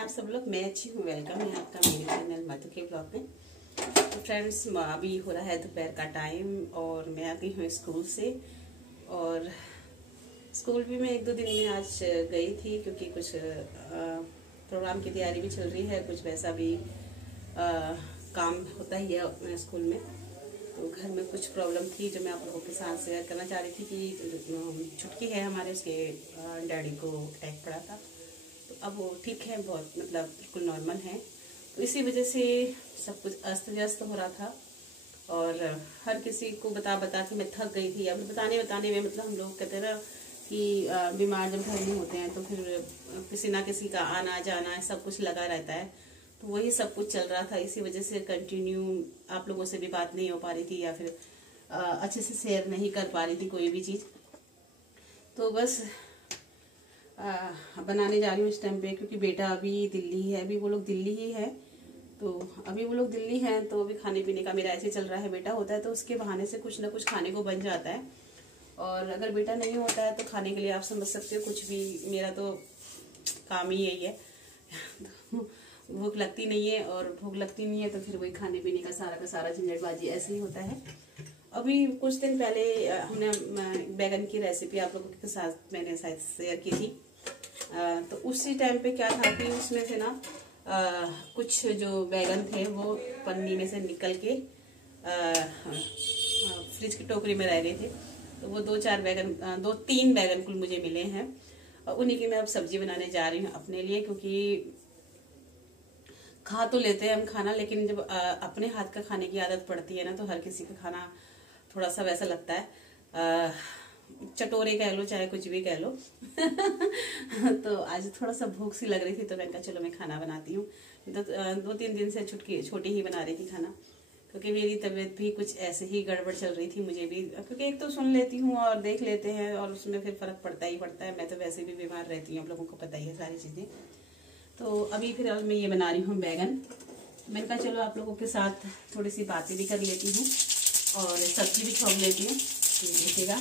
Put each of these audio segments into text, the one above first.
आप सब लोग? मैं अच्छी हूँ। वेलकम है आपका मेरे चैनल मधु के ब्लॉग में। तो फ्रेंड्स, अभी हो रहा है दोपहर का टाइम और मैं आ गई हूँ स्कूल से। और स्कूल भी मैं 1-2 दिन में आज गई थी, क्योंकि कुछ प्रोग्राम की तैयारी भी चल रही है, कुछ वैसा भी काम होता ही है स्कूल में। तो घर में कुछ प्रॉब्लम थी जो मैं आप लोगों के साथ शेयर करना चाह रही थी कि छुटकी है हमारे, उसके डैडी को अटैक पड़ा था। तो अब वो ठीक है, बहुत मतलब बिल्कुल नॉर्मल है। तो इसी वजह से सब कुछ अस्त व्यस्त हो रहा था और हर किसी को बता के मैं थक गई थी। अब बताने में मतलब हम लोग कहते हैं ना कि बीमार जब घर में होते हैं तो फिर किसी ना किसी का आना जाना सब कुछ लगा रहता है। तो वही सब कुछ चल रहा था, इसी वजह से कंटिन्यू आप लोगों से भी बात नहीं हो पा रही थी या फिर अच्छे से शेयर नहीं कर पा रही थी कोई भी चीज़। तो बस बनाने जा रही हूँ इस टाइम पे, क्योंकि बेटा अभी दिल्ली है, अभी वो लोग दिल्ली ही है। तो अभी वो लोग दिल्ली हैं तो अभी खाने पीने का मेरा ऐसे चल रहा है। बेटा होता है तो उसके बहाने से कुछ ना कुछ खाने को बन जाता है, और अगर बेटा नहीं होता है तो खाने के लिए आप समझ सकते हो कुछ भी। मेरा तो काम ही यही है भूख लगती नहीं है, और भूख लगती नहीं है तो फिर वही खाने पीने का सारा झंझटबाजी ऐसे ही होता है। अभी कुछ दिन पहले हमने बैगन की रेसिपी आप लोगों के साथ मैंने शायद शेयर की थी। तो उसी टाइम पे क्या था कि उसमें से ना कुछ जो बैगन थे वो पन्नी में से निकल के फ्रिज की टोकरी में रह गए थे। तो वो 2-3 बैगन कुल मुझे मिले हैं, और उन्हीं की मैं अब सब्जी बनाने जा रही हूँ अपने लिए। क्योंकि खा तो लेते हैं हम खाना, लेकिन जब अपने हाथ का खाने की आदत पड़ती है ना तो हर किसी का खाना थोड़ा सा वैसा लगता है, चटोरे कह लो चाहे कुछ भी कह लो तो आज थोड़ा सा भूख सी लग रही थी तो मैंने कहा चलो मैं खाना बनाती हूँ। तो 2-3 दिन से छोटी ही बना रही थी खाना, क्योंकि मेरी तबीयत भी कुछ ऐसे ही गड़बड़ चल रही थी मुझे भी। क्योंकि एक तो सुन लेती हूँ और देख लेते हैं और उसमें फिर फर्क पड़ता ही पड़ता है। मैं तो वैसे भी बीमार रहती हूँ, आप लोगों को पता ही है सारी चीज़ें। तो अभी फिर मैं ये बना रही हूँ बैगन। मैंने कहा चलो आप लोगों के साथ थोड़ी सी बातें भी कर लेती हूँ और सब्जी भी छोड़ लेती हूँ। देखिएगा,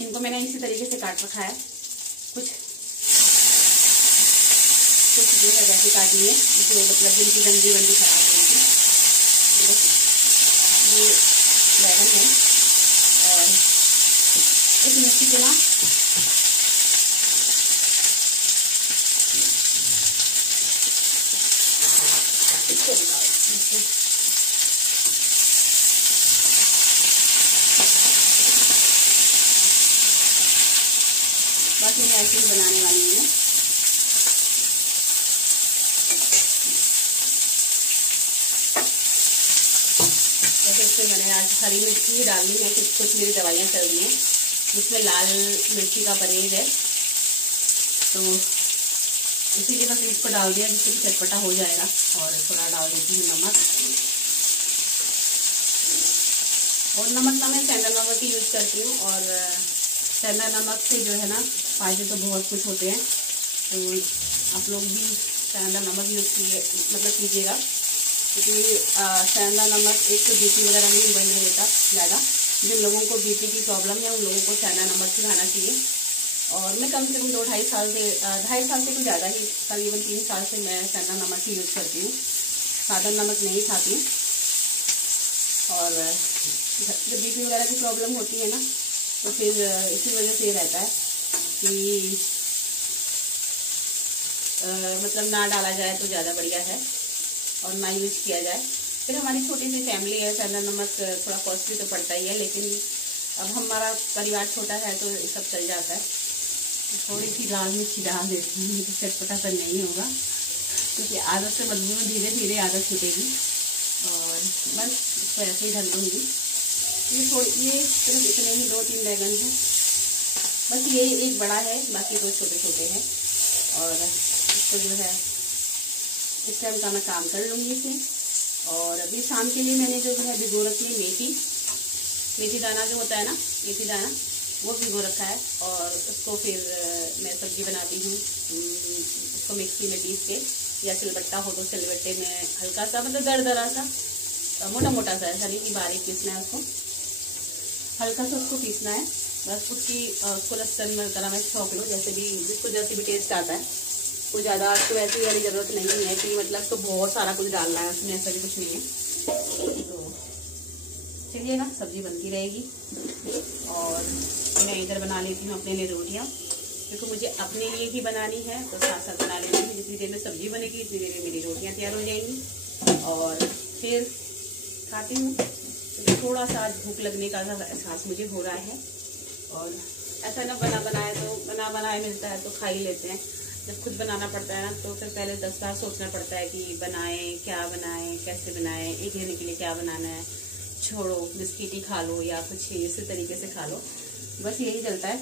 इनको मैंने इसी तरीके से काट रखा है। कुछ जो है वैसे काटी है, जो मतलब जिनकी डंडी वंडी खराब हो गई थी। ये बैगन है और इस मिर्ची को ना बस मैं ऐसे ही बनाने वाली हूँ। जैसे इसमें मैंने आज हरी मिर्ची ही डालनी है, कुछ मेरी दवाइयाँ चल रही हैं जिसमें लाल मिर्ची का परहेज है, तो इसीलिए बस इसको डाल दिया जिससे कि चटपटा हो जाएगा। और थोड़ा डाल देती हूँ नमक, और नमक ना मैं सेंधा नमक ही यूज करती हूँ। और सेंधा नमक से जो है ना फायदे तो बहुत कुछ होते हैं, तो आप लोग भी सेंधा नमक यूज कीजिएगा। क्योंकि सेंधा नमक एक तो बीपी वगैरह नहीं बनने देता ज़्यादा। जिन लोगों को बीपी की प्रॉब्लम है उन लोगों को सेंधा नमक ही खाना चाहिए। और मैं कम से कम 2-2.5 साल से 2.5 साल से कुछ ज़्यादा ही, करीबन 3 साल से मैं सेंधा नमक ही यूज़ करती हूँ, सादा नमक नहीं खाती हूँ। और जब बीपी वगैरह की प्रॉब्लम होती है ना तो फिर इसी वजह से ये रहता है कि मतलब ना डाला जाए तो ज़्यादा बढ़िया है, और ना यूज किया जाए। फिर हमारी छोटी सी फैमिली है, सेंधा नमक थोड़ा कॉस्टली तो पड़ता ही है, लेकिन अब हमारा परिवार छोटा है तो ये सब चल जाता है। थोड़ी सी लाल मिर्ची डाल देती हूँ, तो चटपटा तो नहीं होगा, क्योंकि आदत से बदलू में धीरे धीरे आदत छूटेगी। और बस इसको ऐसे ही ढक दूँगी। ये सिर्फ इतने ही 2-3 बैगन हैं, बस ये एक बड़ा है, बाकी 2 छोटे छोटे हैं। और इसको जो है इस टाइम का मैं काम कर लूँगी इसे। और अभी शाम के लिए मैंने जो है भिगो रखी है मेथी दाना जो होता है ना, मेथी दाना वो भिगो रखा है। और उसको फिर मैं सब्जी बनाती हूँ, उसको मिक्सी में पीस के, या सिलबट्टा हो तो सिलबट्टे में हल्का सा मतलब दरदरा सा, मोटा मोटा सा, ऐसा नहीं कि बारीक पीसना है, उसको हल्का सा उसको पीसना है। बस उसको लहसुन वगैरह में छौंक लो, जैसे भी जिसको जैसे भी टेस्ट आता है। कोई ज़्यादा तो वैसी वाली ज़रूरत नहीं है कि मतलब तो बहुत सारा कुछ डालना है उसमें, ऐसा भी कुछ नहीं है। तो चलिए ना, सब्जी बनती रहेगी और मैं इधर बना लेती हूँ अपने लिए रोटियाँ, क्योंकि मुझे अपने लिए ही बनानी है तो साथ साथ बना लेती हूँ। जितनी देर में सब्जी बनेगी इतनी देर में मेरी रोटियाँ तैयार हो जाएंगी और फिर खाती हूँ। तो थोड़ा सा भूख लगने का एहसास मुझे हो रहा है, और ऐसा ना बना बनाया मिलता है तो खा ही लेते हैं। जब खुद बनाना पड़ता है ना तो फिर पहले 10 बार सोचना पड़ता है कि बनाएं, क्या बनाएं, कैसे बनाएं, एक जने के लिए क्या बनाना है, छोड़ो बिस्किट ही खा लो या कुछ इसी तरीके से खा लो, बस यही चलता है।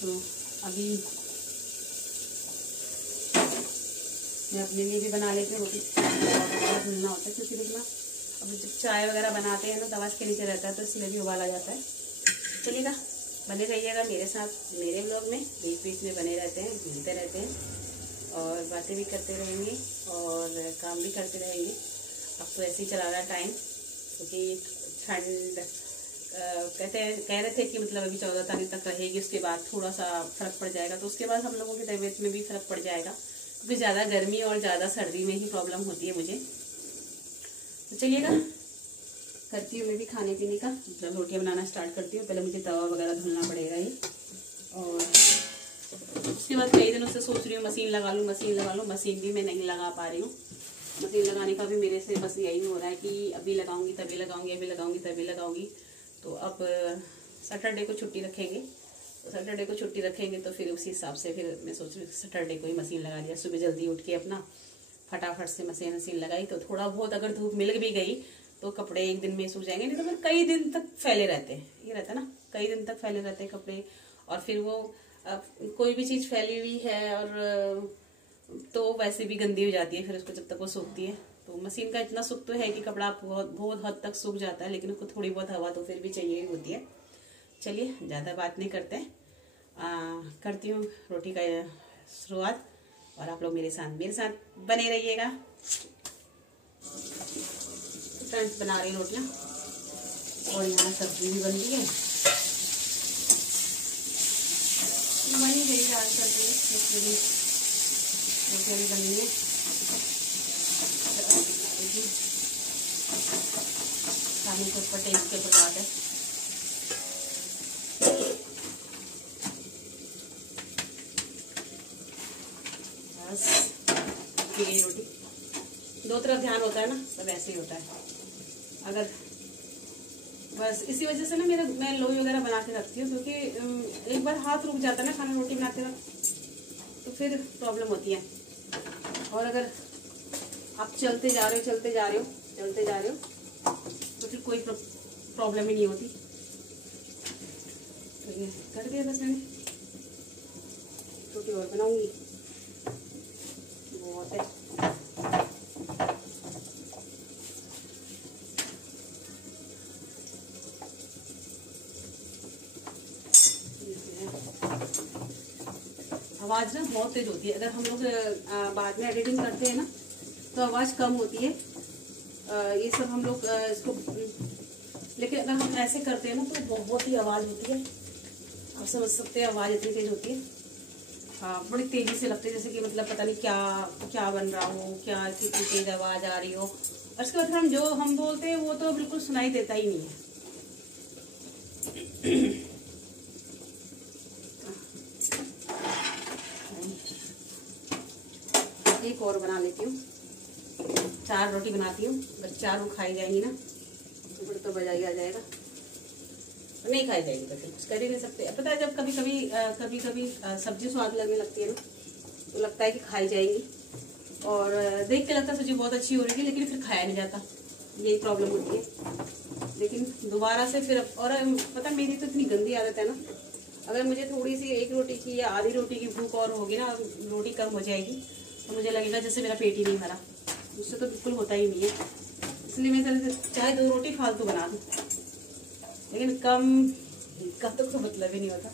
तो अभी मैं अपने लिए भी बना लेती हूँ रोटी, भूलना होता है क्योंकि देखना अब जब चाय वगैरह बनाते हैं ना तो आवाज़ के नीचे रहता है तो इसलिए भी उबाला जाता है। चलिएगा, बने रहिएगा मेरे साथ मेरे व्लॉग में, बीच बीच में बने रहते हैं, घूमते रहते हैं और बातें भी करते रहेंगे और काम भी करते रहेंगे। अब तो ऐसे ही चला रहा है टाइम, क्योंकि ठंड कह रहे थे कि मतलब अभी 14 तारीख तक रहेगी, उसके बाद थोड़ा सा फर्क पड़ जाएगा। तो उसके बाद हम लोगों की तबीयत में भी फर्क पड़ जाएगा, क्योंकि ज़्यादा गर्मी और ज़्यादा सर्दी में ही प्रॉब्लम होती है मुझे। तो चलिएगा, करती हूँ मैं भी खाने पीने का, मतलब रोटियाँ बनाना स्टार्ट करती हूँ। पहले मुझे तवा वगैरह धुलना पड़ेगा ये, और उसके बाद कई दिनों से सोच रही हूँ मशीन लगा लूँ, मशीन भी मैं नहीं लगा पा रही हूँ। मशीन लगाने का भी मेरे से बस यही हो रहा है कि अभी लगाऊंगी तभी लगाऊंगी, अभी लगाऊंगी तभी लगाऊंगी। तो अब सैटरडे को छुट्टी रखेंगे, तो फिर उसी हिसाब से फिर मैं सोच रही हूँ सैटरडे को ही मशीन लगा दिया। सुबह जल्दी उठ के अपना फटाफट से मशीन लगाई तो थोड़ा बहुत अगर धूप मिल भी गई तो कपड़े एक दिन में सूख जाएंगे, नहीं तो फिर कई दिन तक फैले रहते हैं। ये रहता है ना, कई दिन तक फैले रहते हैं कपड़े, और फिर वो कोई भी चीज़ फैली हुई है और तो वैसे भी गंदी हो जाती है फिर उसको जब तक वो सूखती है। तो मशीन का इतना सुख तो है कि कपड़ा बहुत हद तक सूख जाता है, लेकिन उसको थोड़ी बहुत हवा तो फिर भी चाहिए ही होती है। चलिए, ज़्यादा बात नहीं करते हैं, करती हूँ रोटी का शुरुआत, और आप लोग मेरे साथ बने रहिएगा। फ्रेंड्स, बना रही रोटियाँ और यहाँ सब्जी भी बन रही है, बनी गई दाल सब्जी, रोटियाँ भी बनी है। खाने के ऊपर टेस्ट के ऊपर बात है। बस ये रोटी दो तरफ ध्यान होता है ना, तब ऐसे ही होता है। अगर बस इसी वजह से ना मैं लोई वगैरह बना के रखती हूँ, क्योंकि एक बार हाथ रुक जाता है ना खाना रोटी बनाते वक्त तो फिर प्रॉब्लम होती है। और अगर आप चलते जा रहे हो तो फिर कोई प्रॉब्लम ही नहीं होती। तो ये कर दिया बस मैंने, रोटी और बनाऊंगी, बहुत है। आवाज़ ना बहुत तेज होती है, अगर हम लोग बाद में एडिटिंग करते हैं ना तो आवाज़ कम होती है। ये सब हम लोग इसको, लेकिन अगर हम ऐसे करते हैं ना तो बहुत ही आवाज़ होती है। आप समझ सकते हैं आवाज़ इतनी तेज होती है। हाँ, बड़ी तेज़ी से लगती है, जैसे कि मतलब पता नहीं क्या बन रहा हो, क्या कितनी तेज आवाज़ आ रही हो। और उसके बाद जो हम बोलते हैं वो तो बिल्कुल सुनाई देता ही नहीं है। एक और बना लेती हूँ, 4 रोटी बनाती हूँ। अगर 4 वो खाई जाएंगी ना तो फिर तो बजाई आ जाएगा, नहीं खाई जाएगी तो फिर कुछ कर ही नहीं सकते। पता है, जब कभी कभी सब्जी स्वाद लगने लगती है ना तो लगता है कि खाई जाएगी, और देख के लगता है सब्जी बहुत अच्छी हो रही है, लेकिन फिर खाया नहीं जाता, यही प्रॉब्लम होती है। लेकिन दोबारा से फिर, और पता मेरी तो इतनी गंदी आदत है ना, अगर मुझे थोड़ी सी 1 रोटी की या आधी रोटी की भूख और होगी ना, रोटी कम हो जाएगी तो मुझे लगेगा जैसे मेरा पेट ही नहीं भरा। मुझसे तो बिल्कुल होता ही नहीं है, इसलिए मैं चाहे 2 रोटी फालतू बना दूँ, लेकिन कम का तो कोई मतलब ही नहीं होता।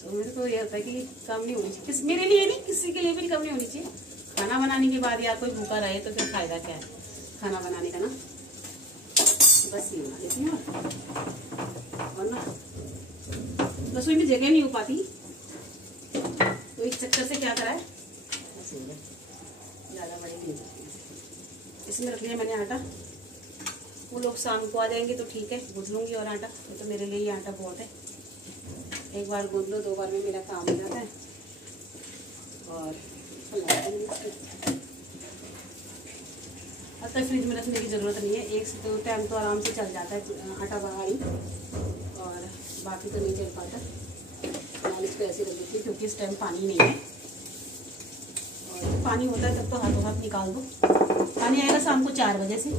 तो मेरे को ये होता है कि कम नहीं होनी चाहिए, मेरे लिए नहीं, किसी के लिए भी कम नहीं होनी चाहिए। खाना बनाने के बाद या कोई भूखा रहे तो फिर फायदा क्या है खाना बनाने का ना। बस ये बना लेती हूँ, और ना रसोई में जगह नहीं हो पाती, तो इस चक्कर से क्या करा है से हो गए, ज़्यादा बड़े नहीं करते। इसमें रख लिया मैंने आटा। वो लोग शाम को आ जाएंगे तो ठीक है, गूँथ लूँगी और आटा, तो मेरे लिए ये आटा बहुत है। एक बार गूँथ लो 2 बार में मेरा काम हो जाता है। और अब तक फ्रिज में रखने की ज़रूरत नहीं है, 1 से 2 टाइम तो आराम से चल जाता है आटा बाहर ही, और बाकी तो नहीं चल पाता। मैं इसको ऐसे रख देती हूँ क्योंकि इस टाइम पानी नहीं है, और जब पानी होता है तब तो हाथों हाथ निकाल दो। पानी आएगा शाम को 4 बजे से,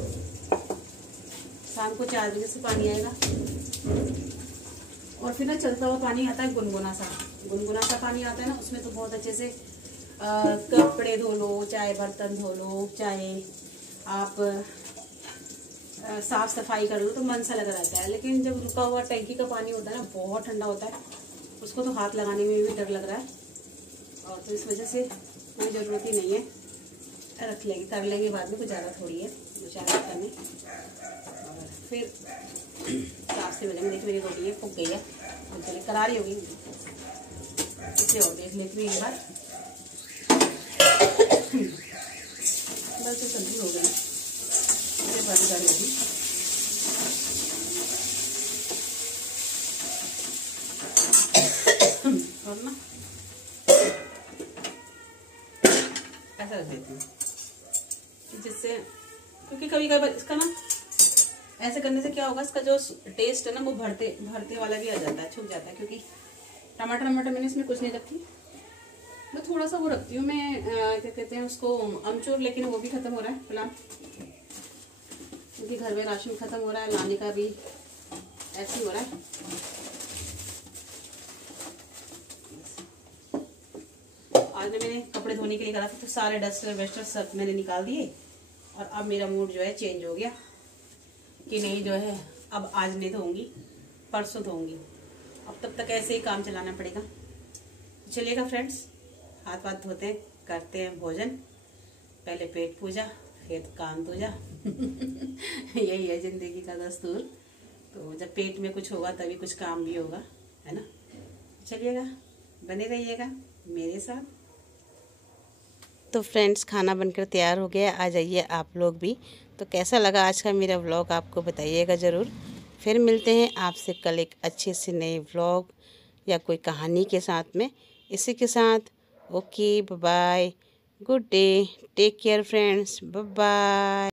शाम को 4 बजे से पानी आएगा। और फिर ना चलता हुआ पानी आता है, गुनगुना सा पानी आता है ना, उसमें तो बहुत अच्छे से कपड़े धो लो, चाहे बर्तन धो लो, चाहे आप साफ सफाई कर लो, तो मन सा लगा रहता है। लेकिन जब रुका हुआ टैंकी का पानी होता है ना, बहुत ठंडा होता है, उसको तो हाथ लगाने में भी डर लग रहा है। और तो इस वजह से कोई ज़रूरत ही नहीं है, रख लेंगे, कर लेंगे बाद में, कुछ ज़्यादा थोड़ी है 2-4 बर्तन में। और फिर साफ से मिलेंगे। देखिए मेरी रोटी ये फूक गई है, और चलिए करारी होगी, इसलिए और देख लेती हूँ एक बार। बस तो सब्जी हो गई, मेरे बड़ी गाड़ी होगी। और ना ऐसा रख देती हूँ, जिससे, क्योंकि कभी कभी इसका ना ऐसे करने से क्या होगा, इसका जो टेस्ट है ना वो भरते वाला भी आ जाता है, छुप जाता है। क्योंकि टमाटर मैंने इसमें कुछ नहीं रखती, मैं थोड़ा सा वो रखती हूँ मैं, क्या कहते हैं उसको, अमचूर, लेकिन वो भी खत्म हो रहा है फिलहाल, क्योंकि घर में राशन खत्म हो रहा है, लाने का भी ऐसे ही हो रहा है। आज मैंने कपड़े धोने के लिए करा था, तो सारे डस्टर वेस्टर सब मैंने निकाल दिए, और अब मेरा मूड जो है चेंज हो गया कि नहीं जो है अब आज नहीं धोऊंगी, परसों धोऊंगी। अब तब तक ऐसे ही काम चलाना पड़ेगा। चलिएगा फ्रेंड्स, हाथ वाथ धोते हैं, करते हैं भोजन, पहले पेट पूजा, फिर कान दूजा। यही है जिंदगी का दस्तूर। तो जब पेट में कुछ होगा तभी कुछ काम भी होगा, है ना। चलिएगा, बने रहिएगा मेरे साथ। तो फ्रेंड्स, खाना बनकर तैयार हो गया, आ जाइए आप लोग भी। तो कैसा लगा आज का मेरा व्लॉग आपको बताइएगा ज़रूर। फिर मिलते हैं आपसे कल एक अच्छे से नए व्लॉग या कोई कहानी के साथ में। इसी के साथ okay, bye bye, good day, take care friends, bye bye.